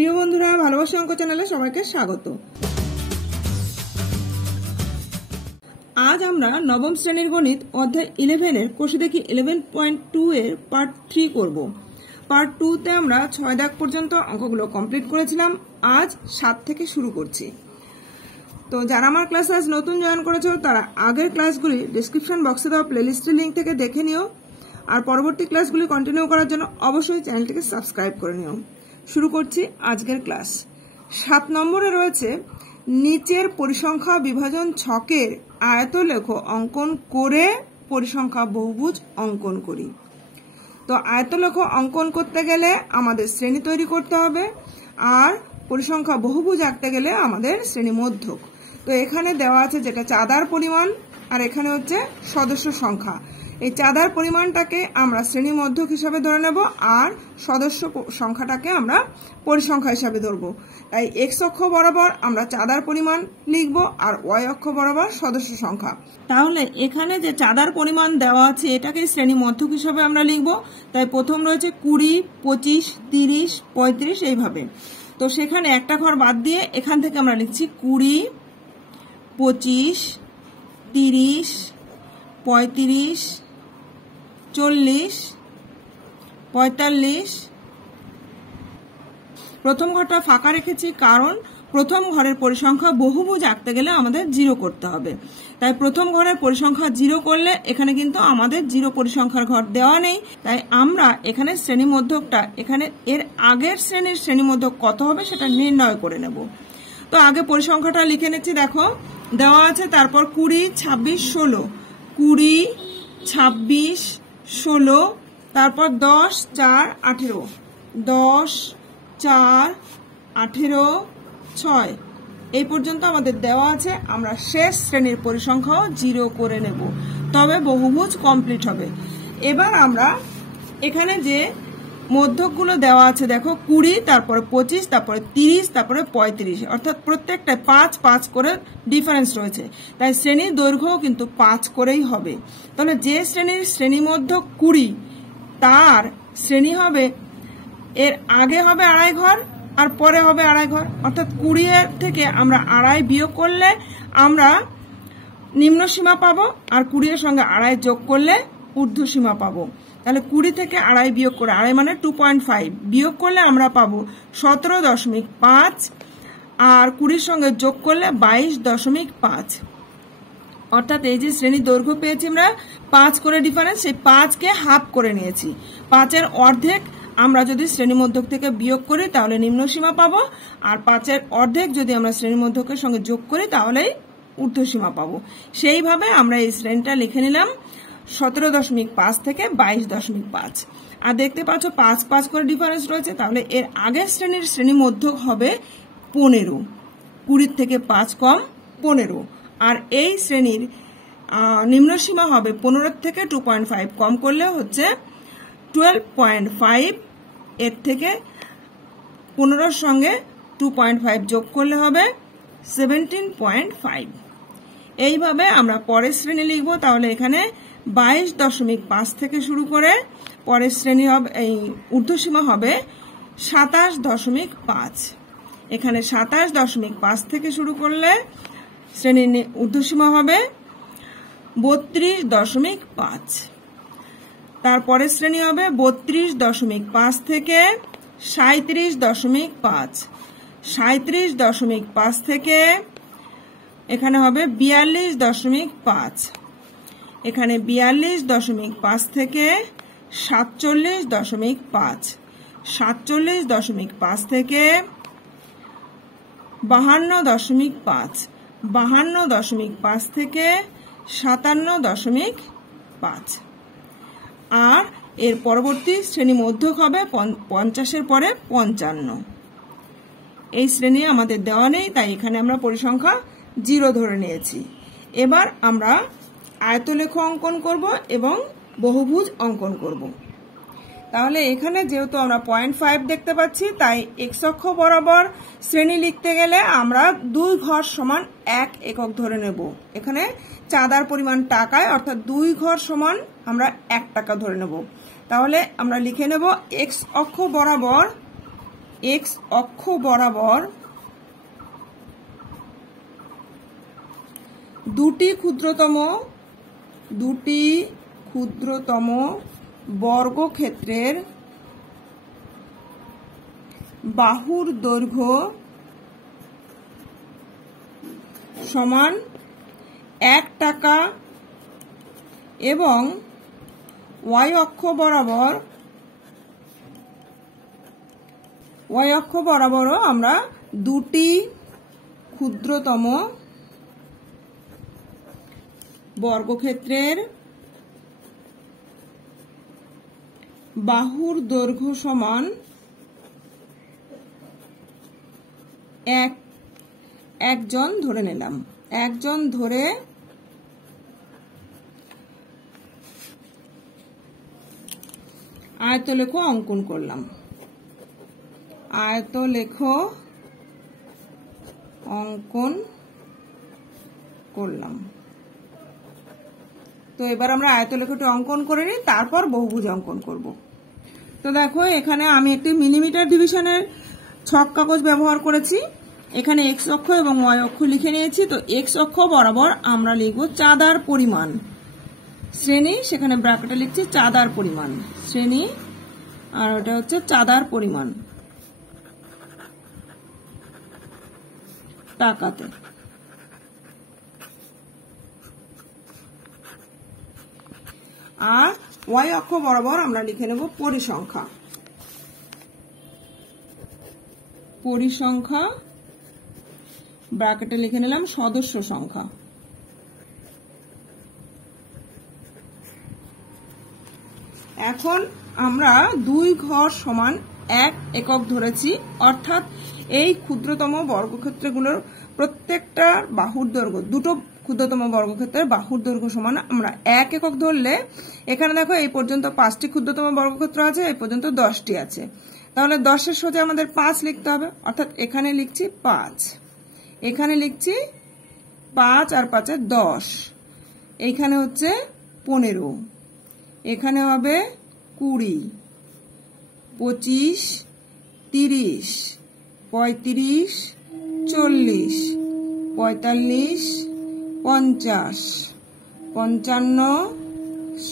প্রিয় বন্ধুরা, ভালোবাসা অঙ্ক চ্যানেলে সবাইকে স্বাগত। আজ আমরা নবম শ্রেণীর গণিত অধ্যায় 11 এর কোষে দেখি 11.2 এর পার্ট 3 করব। পার্ট 2 তে আমরা 6 দাগ পর্যন্ত অঙ্কগুলো কমপ্লিট করেছিলাম। আজ 7 থেকে শুরু করছি। তো যারা আমার ক্লাসে আজ নতুন জয়েন করেছো তারা আগের ক্লাসগুলি ডেসক্রিপশন বক্সে দেওয়া প্লেলিস্টের লিঙ্ক থেকে দেখে নিও। আর পরবর্তী ক্লাসগুলি কন্টিনিউ করার জন্য অবশ্যই চ্যানেলটিকে সাবস্ক্রাইব করে নিও। শুরু করছি আজকের ক্লাস। 7 নম্বরে রয়েছে নিচের পরিসংখ্যা বিভাজন ছকের আয়তলেখ অঙ্কন করে পরিসংখ্যা বহুভুজ অঙ্কন করি। তো আয়তলেখ অঙ্কন করতে গেলে আমাদের শ্রেণী তৈরি করতে হবে, আর পরিসংখ্যা বহুভুজ আঁকতে গেলে আমাদের শ্রেণী মধ্যক। তো এখানে দেওয়া আছে যেটা চাঁদার পরিমাণ, আর এখানে হচ্ছে সদস্য সংখ্যা। এই চাঁদার পরিমাণটাকে আমরা শ্রেণী মধ্যক হিসাবে ধরে নেব, আর সদস্য সংখ্যাটাকে আমরা পরিসংখ্যা হিসাবে ধরব। তাই এক্স অক্ষ বরাবর আমরা চাঁদার পরিমাণ লিখব, আর ওয়াই অক্ষ বরাবর সদস্য সংখ্যা। তাহলে এখানে যে চাঁদার পরিমাণ দেওয়া আছে এটাকে শ্রেণী মধ্যক হিসাবে আমরা লিখব। তাই প্রথম রয়েছে 20, 25, 30, 35 এইভাবে। তো সেখানে একটা ঘর বাদ দিয়ে এখান থেকে আমরা লিখছি 20, 25, 30, 35, 40, 45। প্রথম ঘরটা ফাঁকা রেখেছি কারণ প্রথম ঘরের পরিসংখ্যা বহুভুজ আঁকতে গেলে আমাদের 0 করতে হবে। তাই প্রথম ঘরের পরিসংখ্যা 0 করলে এখানে কিন্তু আমাদের 0 পরিসংখ্যার ঘর দেওয়া নেই। তাই আমরা এখানে শ্রেণী মধ্যকটা এখানে এর আগের শ্রেণীর শ্রেণী মধ্যক কত হবে সেটা নির্ণয় করে নেব। তো আগে পরিসংখ্যাটা লিখে নিচ্ছি। দেখো দেওয়া আছে, তারপর 20, 26, 16, 20, 26, 16, তারপর 10, 4, 18, 10, 4, 18, 6 এই পর্যন্ত আমাদের দেওয়া আছে। আমরা শেষ শ্রেণীর পরিসংখ্যাও 0 করে নেব, তবে বহুভুজ কমপ্লিট হবে। এবার আমরা এখানে যে মধ্যকগুলো দেওয়া আছে দেখো 20, তারপরে 25, তারপরে 30, তারপরে 35, অর্থাৎ প্রত্যেকটা 5 5 করে ডিফারেন্স রয়েছে। তাই শ্রেণীর দৈর্ঘ্যও কিন্তু 5 করেই হবে। তাহলে যে শ্রেণীর শ্রেণী মধ্যক 20 তার শ্রেণী হবে এর আগে হবে 2.5 ঘর আর পরে হবে 2.5 ঘর, অর্থাৎ 20 থেকে আমরা 2.5 বিয়োগ করলে আমরা নিম্ন সীমা পাবো, আর 20 এর সঙ্গে 2.5 যোগ করলে ঊর্ধ্ব সীমা পাবো। তাহলে 20 থেকে 2.5 বিয়োগ করে 2.5 মানে 2.5 বিয়োগ করলে আমরা পাবো 17.5, আর 20 সঙ্গে যোগ করলে 22.5। অর্থাৎ এই যে শ্রেণীর দৈর্ঘ্য পেয়েছি আমরা 5 করে ডিফারেন্স, সেই 5কে হাফ করে নিয়েছি। 5-এর অর্ধেক আমরা যদি শ্রেণী মধ্যক থেকে বিয়োগ করি তাহলে নিম্ন সীমা পাবো, আর 5-এর অর্ধেক যদি আমরা শ্রেণী মধ্যকের সঙ্গে যোগ করি তাহলে ঊর্ধ্ব সীমা পাবো। সেইভাবে আমরা এই শ্রেণীটা লিখে নিলাম 17.5 থেকে 22.5। আর দেখতে পাচ্ছ 5 5 করে ডিফারেন্স রয়েছে। তাহলে এর আগের শ্রেণীর শ্রেণী মধ্যক হবে 15, 20 থেকে 5 কম 15, আর এই শ্রেণীর নিম্ন সীমা হবে 15 থেকে 2.5 কম করলে হচ্ছে 12.5, এর থেকে 15-র সঙ্গে 2.5 যোগ করলে হবে 17.5। এইভাবে আমরা পরের শ্রেণী লিখব। তাহলে এখানে 22.5 থেকে শুরু করে পরের শ্রেণী হবে, এই ঊর্ধ্বসীমা হবে 27.5। এখানে 27.5 থেকে শুরু করলে শ্রেণীর ঊর্ধ্বসীমা হবে 32.5। তারপরের শ্রেণী হবে 32.5 থেকে 37.5, 37.5 থেকে এখানে হবে 42.5, এখানে 42.5 থেকে 47.5, 47.5 থেকে 52.5, 52.5 থেকে 57.5। আর এর পরবর্তী শ্রেণী মধ্যক হবে 50-এর পরে 55। এই শ্রেণী আমাদের দেওয়া নেই, তাই এখানে আমরা পরিসংখ্যা 0 ধরে নিয়েছি। এবার আমরা আয়তলেখ অঙ্কন করব এবং বহুভুজ অঙ্কন করব। তাহলে এখানে যেহেতু আমরা 0.5 দেখতে পাচ্ছি, তাই এক্স অক্ষ বরাবর শ্রেণী লিখতে গেলে আমরা 2 ঘর সমান 1 একক ধরে নেব। এখানে চাঁদার পরিমাণ টাকায়, অর্থাৎ 2 ঘর সমান আমরা 1 টাকা ধরে নেব। তাহলে আমরা লিখে নেব এক্স অক্ষ বরাবর এক্স অক্ষ বরাবর দুটি ক্ষুদ্রতম বর্গক্ষেত্রের বাহুর দৈর্ঘ্য সমান 1 টাকা এবং ওয়াই অক্ষ বরাবরও আমরা দুটি ক্ষুদ্রতম বর্গক্ষেত্রের বাহুর দৈর্ঘ্য সমান 1 জন ধরে নিলাম। 1 জন ধরে আয়তলেখ অঙ্কন করলাম। আয়তলেখ অঙ্কন করলাম। তো এবার আমরা আয়তলেখটি অঙ্কন করে নিই, তারপর বহুভুজ অঙ্কন করব। তো দেখো এখানে আমি একটি মিলিমিটার ডিভিশনের ছক কাগজ ব্যবহার করেছি। এখানে এক্স অক্ষ এবং ওয়াই অক্ষ লিখে নিয়েছি। তো এক্স অক্ষ বরাবর আমরা লিখব চাঁদার পরিমাণ শ্রেণী, সেখানে ব্র্যাকেটে লিখছি চাঁদার পরিমাণ শ্রেণী, আর ওটা হচ্ছে চাঁদার পরিমাণ টাকাতে। আর ওয়াই অক্ষ বরাবর আমরা লিখে নেব পরিসংখ্যা। পরিসংখ্যা ব্র্যাকেটে লিখে নিলাম সদস্য সংখ্যা। এখন আমরা 2 ঘর সমান 1 একক ধরেছি, অর্থাৎ এই ক্ষুদ্রতম বর্গক্ষেত্রগুলোর প্রত্যেকটা বাহুর দৈর্ঘ্য, দুটো ক্ষুদ্রতম বর্গক্ষেত্রের বাহুর দৈর্ঘ্য সমান আমরা 1 একক ধরলে, এখানে দেখো এই পর্যন্ত 5টি ক্ষুদ্রতম বর্গক্ষেত্র আছে, এই পর্যন্ত 10টি আছে, তাহলে 10-এর সোজা আমাদের 5 লিখতে হবে, অর্থাৎ এখানে লিখছি 5, এখানে লিখছি 5 আর 5 10, এইখানে হচ্ছে 15, এখানে হবে 20, 25, 30, 35, 40, 45, 50, 55,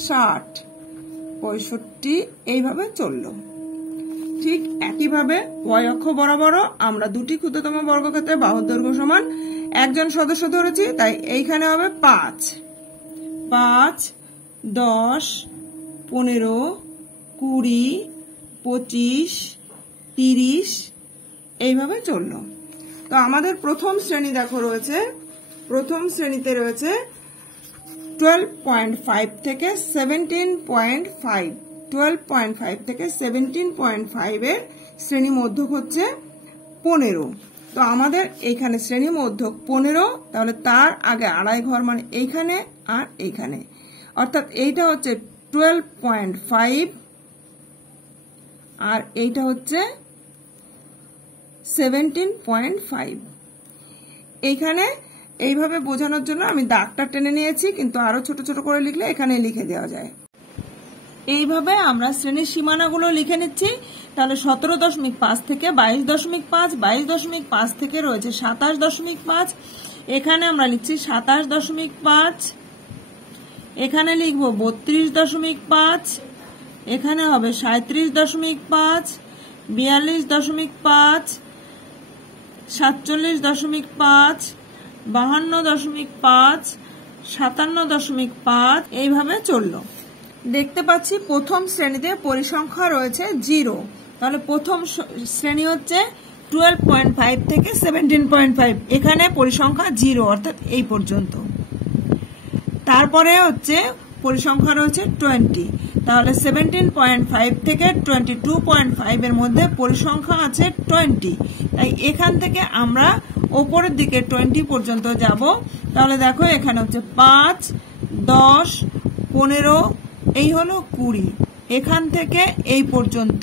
60, 65 এইভাবে চললো। ঠিক একইভাবে ওয়াই অক্ষ বরাবরও আমরা দুটি ক্ষুদ্রতম বর্গক্ষেত্রের বাহুর দৈর্ঘ্য সমান 1 জন সদস্য ধরেছি, তাই এইখানে হবে 5, 5, 10, 15, 20, 25, 30 এইভাবে চললো। তো আমাদের প্রথম শ্রেণী দেখো রয়েছে, প্রথম শ্রেণীতে রয়েছে 12.5 থেকে 17.5, 12.5 থেকে 17.5 এর শ্রেণী মধ্যক হচ্ছে 15। তো আমাদের এইখানে শ্রেণী মধ্যক 15, তাহলে তার আগে আড়াই ঘর মানে এইখানে আর এইখানে, অর্থাৎ এইটা হচ্ছে 12.5 আর এইটা হচ্ছে 17.5। এইখানে এইভাবে বোঝানোর জন্য আমি দাগটা টেনে নিয়েছি, কিন্তু আরো ছোট ছোট করে লিখলে এখানে লিখে দেওয়া যায়। এইভাবে আমরা শ্রেণীর সীমানাগুলো লিখে নিচ্ছি। তাহলে 17.5 থেকে 22.5, 22.5 থেকে রয়েছে 27.5, এখানে আমরা লিখছি 27.5, এখানে লিখব 32.5, এখানে হবে 37.5, 42.5, 47.5, 52.5, 57.5 এইভাবে চললো। দেখতে পাচ্ছি প্রথম শ্রেণীতে পরিসংখ্যা রয়েছে 0, তাহলে প্রথম শ্রেণী হচ্ছে 12.5 থেকে 17.5, এখানে পরিসংখ্যা 0 অর্থাৎ এই পর্যন্ত। তারপরে হচ্ছে পরিসংখ্যা রয়েছে 20, তাহলে 17.5 থেকে 22.5 এর মধ্যে পরিসংখ্যা আছে 20, তাই এখান থেকে আমরা ওপরের দিকে 20 পর্যন্ত যাব। তাহলে দেখো এখানে হচ্ছে 5, 10, 15 এই হলো 20, এখান থেকে এই পর্যন্ত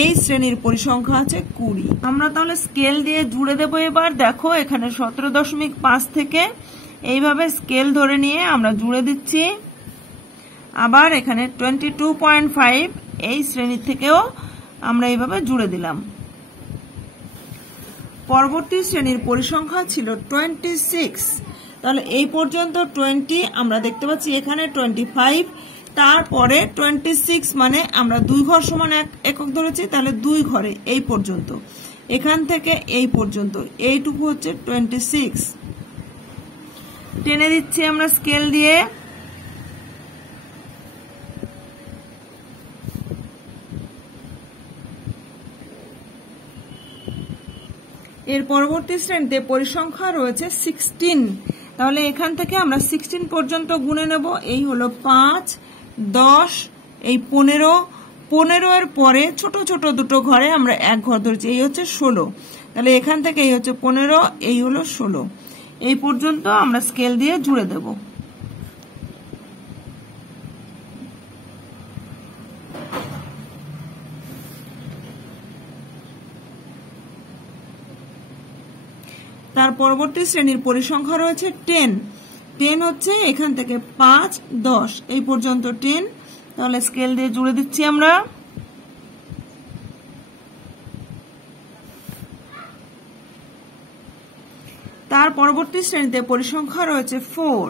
এই শ্রেণীর পরিসংখ্যা আছে 20। আমরা তাহলে স্কেল দিয়ে জুড়ে দেবো। এবার দেখো এখানে 17.5 থেকে এইভাবে স্কেল ধরে নিয়ে আমরা জুড়ে দিচ্ছি। আবার এখানে 22.5 এই শ্রেণীর থেকেও আমরা এইভাবে জুড়ে দিলাম। পরবর্তী শ্রেণীর পরিসংখ্যা ছিল 26। তাহলে এই পর্যন্ত 20 আমরা দেখতে পাচ্ছি, এখানে 25, তারপরে 26 মানে আমরা 2 ঘর সমান 1 একক ধরেছি, তাহলে 2 ঘরে এই পর্যন্ত, এখান থেকে এই পর্যন্ত এইটুকু হচ্ছে 26। টেনে দিচ্ছি আমরা স্কেল দিয়ে। এর পরবর্তী শ্রেণীতে পরিসংখ্যা রয়েছে 16। তাহলে এখান থেকে আমরা 16 পর্যন্ত গুনে নেব। এই হলো 5, 10, এই 15, 15 এর পরে ছোট ছোট দুটো ঘরে আমরা 1 ঘর ধরেছি, এই হচ্ছে 16। তাহলে এখান থেকে এই হচ্ছে 15, এই হলো 16, এই পর্যন্ত আমরা স্কেল দিয়ে জুড়ে দেব। তার পরবর্তী শ্রেণীর পরিসংখ্যা রয়েছে 10। 10 হচ্ছে এখান থেকে 5, 10 এই পর্যন্ত 10। তাহলে স্কেল দিয়ে জুড়ে দিচ্ছি আমরা। তার পরবর্তী শ্রেণীতে পরিসংখ্যা রয়েছে 4।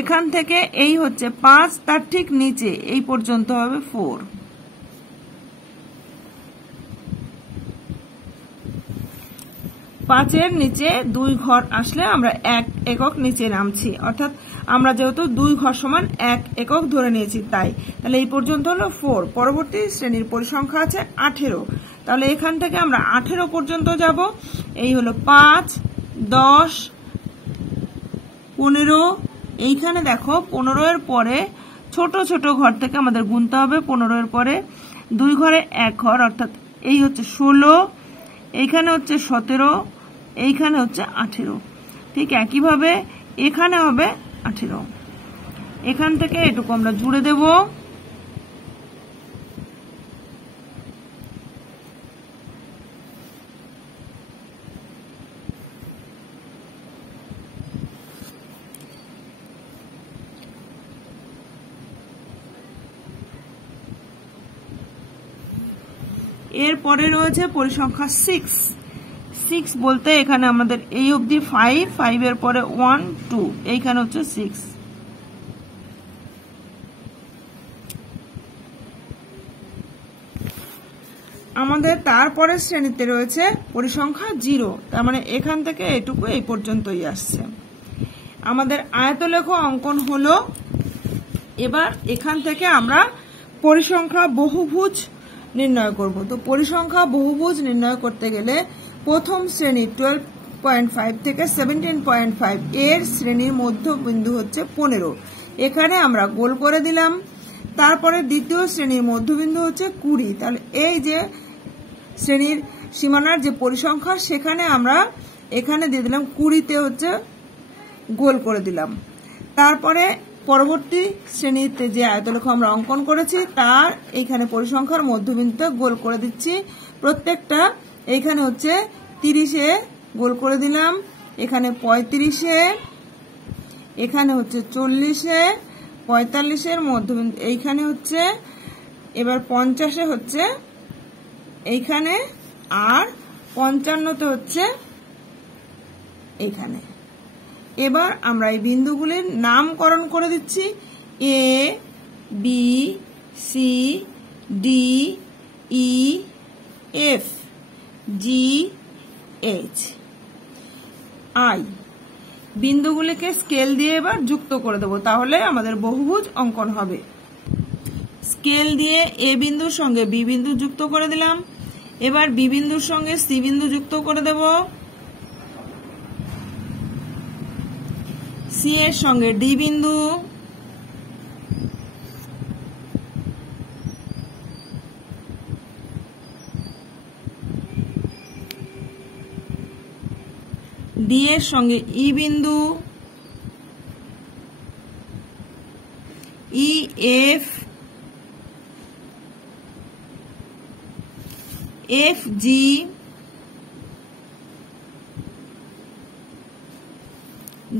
এখান থেকে এই হচ্ছে 5, তার ঠিক নিচে এই পর্যন্ত হবে 4। পাঁচের নিচে 2 ঘর আসলে আমরা 1 একক নিচে নামছি, অর্থাৎ আমরা যেহেতু 2 ঘর সমান 1 একক ধরে নিয়েছি তাই। তাহলে এই পর্যন্ত হলো 4। পরবর্তী শ্রেণীর পরিসংখ্যা আছে 18। তাহলে এখান থেকে আমরা 18 পর্যন্ত যাব। এই হলো 5, 10, 15, এইখানে দেখো 15 এর পরে ছোট ছোট ঘর থেকে আমাদের গুনতে হবে। 15 এর পরে 2 ঘরে 1 ঘর, অর্থাৎ এই হচ্ছে 16, এইখানে হচ্ছে 17, এইখানে হচ্ছে 18। ঠিক একইভাবে এখানে হবে 18। এখান থেকে এটুকু আমরা জুড়ে দেব। এরপরে রয়েছে পরিসংখ্যা 6। 6 বলতে এখানে আমাদের এই অবধি 5, 5 এর পরে 1, 2, এইখানে হচ্ছে 6। আমাদের তারপরে শ্রেণীতে রয়েছে পরিসংখ্যা 0। তার মানে এখান থেকে এটুকু এই পর্যন্তই আসছে। আমাদের আয়তলেখ অঙ্কন হলো। এবার এখান থেকে আমরা পরিসংখ্যা বহুভুজ নির্ণয় করব। তো পরিসংখ্যা বহুভুজ নির্ণয় করতে গেলে প্রথম শ্রেণী 12.5 থেকে 17.5 এর শ্রেণীর মধ্যবিন্দু হচ্ছে 15। এখানে আমরা গোল করে দিলাম। তারপরে দ্বিতীয় শ্রেণীর মধ্যবিন্দু হচ্ছে 20। তাহলে এই যে শ্রেণীর সীমানার যে পরিসংখ্যা, সেখানে আমরা এখানে দিয়ে দিলাম 20তে হচ্ছে গোল করে দিলাম। তারপরে পরবর্তী শ্রেণীতে যে আয়তলেখ আমরা অঙ্কন করেছি তার এইখানে পরিসংখ্যার মধ্যবিন্দুতে গোল করে দিচ্ছি প্রত্যেকটা। এইখানে হচ্ছে 30-এ গোল করে দিলাম, এখানে 35-এ, এখানে হচ্ছে 40-এ, 45-এর মধ্যবিন্দু এইখানে হচ্ছে, এবার 50-এ হচ্ছে এইখানে, আর 55-তে হচ্ছে এইখানে। এবার আমরা এই বিন্দুগুলির নামকরণ করে দিচ্ছি। A, B, C, D, E, F, G, H, I. বিন্দুগুলিকে স্কেল দিয়ে এবার যুক্ত করে দেব, তাহলে আমাদের বহুভুজ অঙ্কন হবে। স্কেল দিয়ে এ বিন্দুর সঙ্গে বি বিন্দু যুক্ত করে দিলাম। এবার বি বিন্দুর সঙ্গে সি বিন্দু যুক্ত করে দেব। সি এর সঙ্গে ডি বিন্দু, ডি এর সঙ্গে ই বিন্দু, E F, F G,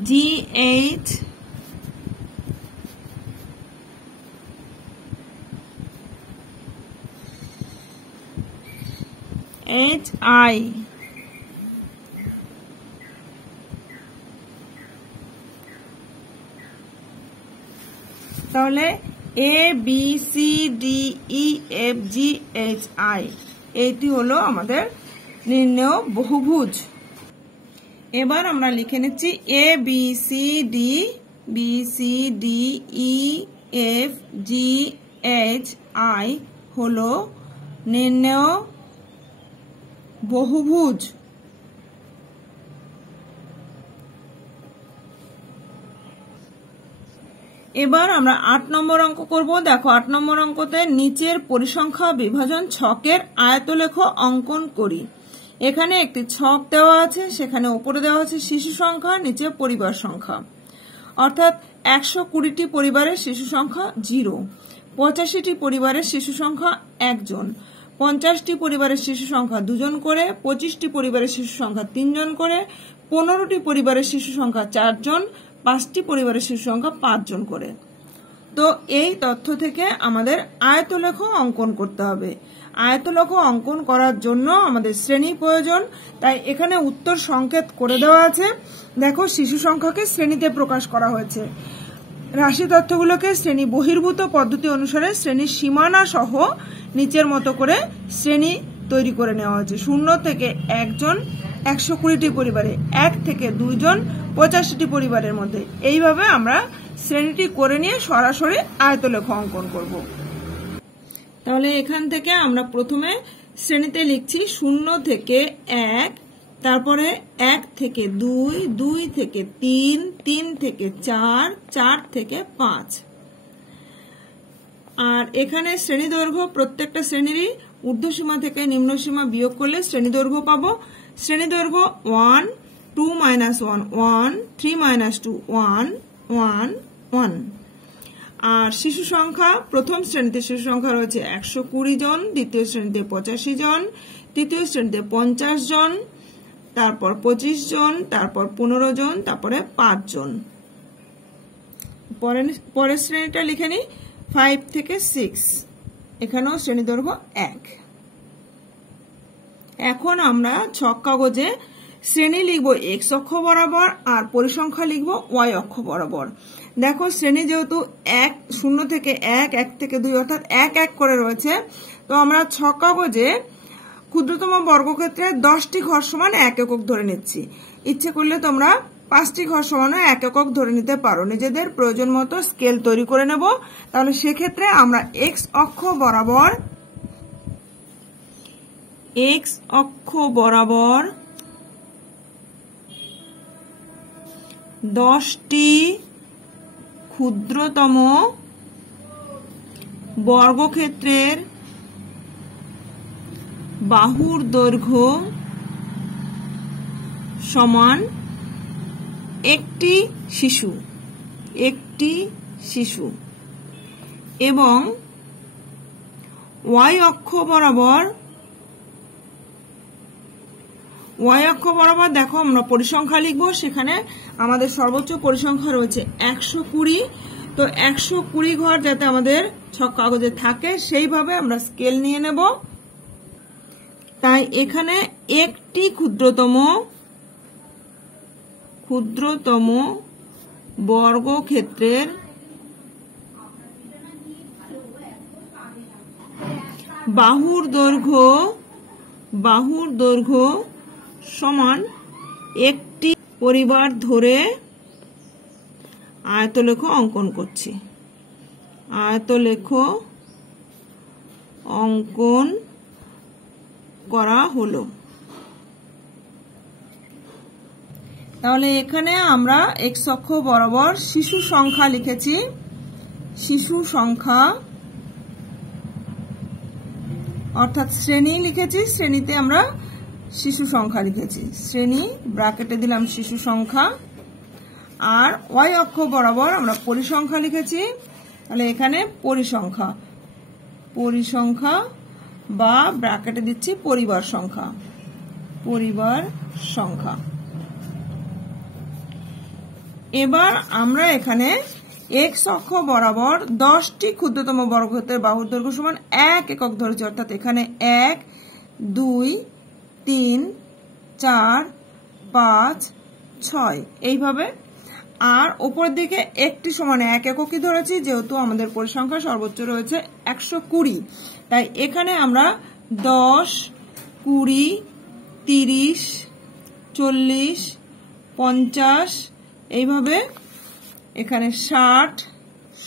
G H, H I. তাহলে A B C D E F G H I এইটি হলো আমাদের নির্ণেয় বহুভুজ। এবার আমরা লিখে নিচ্ছি A B C D E F G H I হলো নির্ণেয় বহুভুজ। এবার আমরা 8 নম্বর অঙ্ক করব। দেখো 8 নম্বর অঙ্কতে নিচের পরিসংখ্যা বিভাজন ছকের আয়তলেখ অঙ্কন করি। এখানে একটি ছক দেওয়া আছে, সেখানে উপরে দেওয়া আছে শিশু সংখ্যা, নিচে পরিবার সংখ্যা। অর্থাৎ 120টি পরিবারের শিশু সংখ্যা 0, 85টি পরিবারের শিশু সংখ্যা 1 জন, 50টি পরিবারের শিশু সংখ্যা 2 জন করে, 25টি পরিবারের শিশু সংখ্যা 3 জন করে, 15টি পরিবারের শিশু সংখ্যা 4 জন, 5টি পরিবারের শিশু সংখ্যা 5 জন করে। তো এই তথ্য থেকে আমাদের আয়তলেখ অঙ্কন করতে হবে। আয়তলেখ অঙ্কন করার জন্য আমাদের শ্রেণী প্রয়োজন, তাই এখানে উত্তর সংকেত করে দেওয়া আছে। দেখো শিশু সংখ্যাকে শ্রেণীতে প্রকাশ করা হয়েছে। রাশি তথ্যগুলোকে শ্রেণী বহির্ভূত পদ্ধতি অনুসারে শ্রেণীর সীমানা সহ নিচের মতো করে শ্রেণী তৈরি করে নেওয়া হয়েছে। 0 থেকে 1 জন 120টি পরিবারে, 1 থেকে 2 জন 85টি পরিবারের মধ্যে। এইভাবে আমরা শ্রেণীটি করে নিয়ে সরাসরি আয়তলেখ অঙ্কন করব। তাহলে এখান থেকে আমরা প্রথমে শ্রেণীতে লিখছি 0 থেকে 1, তারপরে 1 থেকে 2, 2 থেকে 3, 3 থেকে 4, 4 থেকে 5। আর এখানে শ্রেণী দৈর্ঘ্য প্রত্যেকটা শ্রেণীরই ঊর্ধ্বসীমা থেকে নিম্নসীমা বিয়োগ করলে শ্রেণী দৈর্ঘ্য পাবো। শ্রেণী দৈর্ঘ্য 1, 2 - 1 1, 3 - 2 1 1 1। আর শিশু সংখ্যা প্রথম শ্রেণীতে শিশু সংখ্যা রয়েছে 120 জন, দ্বিতীয় শ্রেণীতে 85 জন, তৃতীয় শ্রেণীতে 50 জন, তারপর 25 জন, তারপর 15 জন, তারপরে 5 জন। পরের শ্রেণীটা লিখে নিই 5 থেকে 6, এখানেও শ্রেণী দৈর্ঘ্য 1। এখন আমরা ছক কাগজে শ্রেণী লিখব x অক্ষ বরাবর আর পরিসংখ্যা লিখব y অক্ষ বরাবর। দেখো শ্রেণী যেহেতু 0 থেকে 1, 1 থেকে 2 অর্থাৎ 1 1 করে রয়েছে, তো আমরা ছক কাগজে ক্ষুদ্রতম বর্গক্ষেত্রে 10টি ঘর সমান 1 একক ধরে নিচ্ছি। ইচ্ছে করলে তোমরা 5টি ঘর সমান 1 একক ধরে নিতে পারো, নিজেদের প্রয়োজন মতো স্কেল তৈরি করে নেব। তাহলে সেক্ষেত্রে আমরা x অক্ষ বরাবর 10টি ক্ষুদ্রতম বর্গক্ষেত্রের বাহুর দৈর্ঘ্য সমান একটি শিশু এবং y অক্ষ বরাবর দেখো আমরা পরিসংখ্যা লিখব। সেখানে আমাদের সর্বোচ্চ পরিসংখ্যা রয়েছে 120। তো 120 ঘর যাতে আমাদের ছক কাগজে থাকে সেইভাবে আমরা স্কেল নিয়ে নেব। তাই এখানে একটি ক্ষুদ্রতম বর্গক্ষেত্রের বাহুর দৈর্ঘ্য সমান একটি পরিবার ধরে আয়তলেখ অঙ্কন করছি। আয়তলেখ অঙ্কন করা হলো। তাহলে এখানে আমরা x অক্ষ বরাবর শিশু সংখ্যা লিখেছি। শিশু সংখ্যা অর্থাৎ শ্রেণী লিখেছি, শ্রেণীতে আমরা শিশু সংখ্যা লিখেছি। শ্রেণী ব্র্যাকেটে দিলাম শিশু সংখ্যা। আর y অক্ষ বরাবর আমরা পরিসংখ্যা লিখেছি। তাহলে এখানে পরিসংখ্যা বা ব্র্যাকেটে দিচ্ছি পরিবার সংখ্যা। এবার আমরা এখানে x অক্ষ বরাবর 10টি ক্ষুদ্রতম বর্গক্ষেত্রের বাহুর দৈর্ঘ্য সমান 1 একক ধরেছি। অর্থাৎ এখানে 1 2 3 4 5 6 এইভাবে। আর উপরের দিকে একটি সমানে 1 এককই ধরেছি, যেহেতু আমাদের পরিসংখ্যা সর্বোচ্চ রয়েছে 120। তাই এখানে আমরা 10, 20, 30, 40, 50 এইভাবে এখানে 60,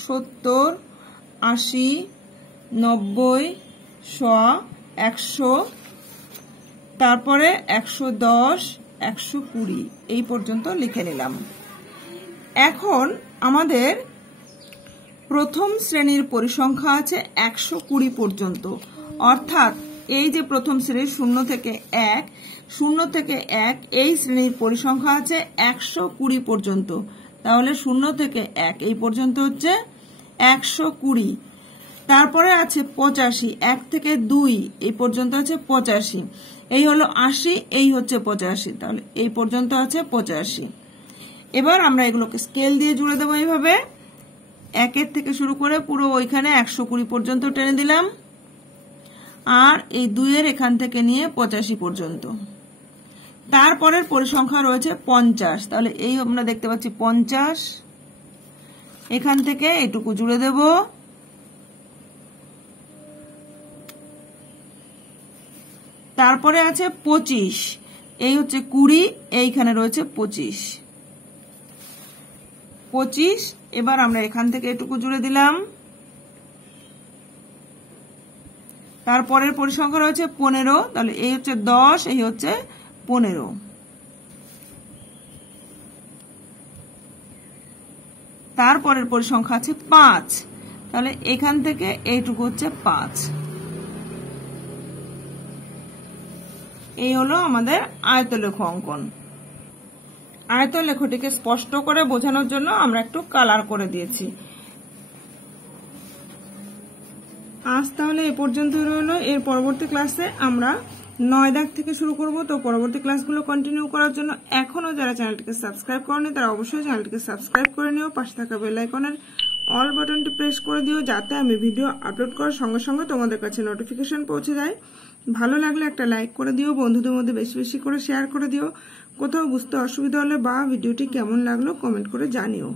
70, 80, 90, 100, 100, তারপরে 110, 120 এই পর্যন্ত লিখে নিলাম। এখন আমাদের প্রথম শ্রেণীর পরিসংখ্যা আছে 120 পর্যন্ত, অর্থাৎ এই যে প্রথম শ্রেণীর 0 থেকে 1 এই শ্রেণীর পরিসংখ্যা আছে 120 পর্যন্ত। তাহলে 0 থেকে 1 এই পর্যন্ত হচ্ছে 120। তারপরে আছে 85, 1 থেকে 2 এই পর্যন্ত আছে 85, এই হলো 80, এই হচ্ছে 85, তাহলে এই পর্যন্ত আছে 85। এবার আমরা এগুলোকে স্কেল দিয়ে জুড়ে দেবো এইভাবে, 1 থেকে শুরু করে পুরো ওইখানে 120 পর্যন্ত টেনে দিলাম, আর এই 2 এর এখান থেকে নিয়ে 85 পর্যন্ত। তারপরের পরিসংখ্যা রয়েছে 50, তাহলে এই আমরা দেখতে পাচ্ছি 50, এখান থেকে এইটুকু জুড়ে দেব। তারপরে আছে 25, এই হচ্ছে 20, এইখানে রয়েছে 25। এবার আমরা এখান থেকে এটুকু জুড়ে দিলাম। তারপরের পরিসংখ্যা রয়েছে 15, তাহলে এই হচ্ছে 10, এই হচ্ছে 15। তারপরের পরিসংখ্যা আছে 5, তাহলে এখান থেকে এইটুকু হচ্ছে 5। এই হলো আমাদের আয়তলেখ অঙ্কন। আয়তলেখটিকে স্পষ্ট করে বোঝানোর জন্য আমরা একটু কালার করে দিয়েছি। আজ তাহলে এ পর্যন্ত রইল। এর পরবর্তী ক্লাসে আমরা 9 দাগ থেকে শুরু করব। তো পরবর্তী ক্লাসগুলো কন্টিনিউ করার জন্য এখনো যারা চ্যানেলটিকে সাবস্ক্রাইব করেনি তারা অবশ্যই চ্যানেলটিকে সাবস্ক্রাইব করে নিও, পাশে থাকা বেল আইকনের অল বাটনটি প্রেস করে দিও, যাতে আমি ভিডিও আপলোড করার সঙ্গে সঙ্গে তোমাদের কাছে নোটিফিকেশন পৌঁছে যায়। ভালো লাগলে একটা লাইক করে দিও, বন্ধুদের মধ্যে বেশি বেশি করে শেয়ার করে দিও। কোথাও বুঝতে অসুবিধা হলে বা ভিডিওটি কেমন লাগলো কমেন্ট করে জানিও।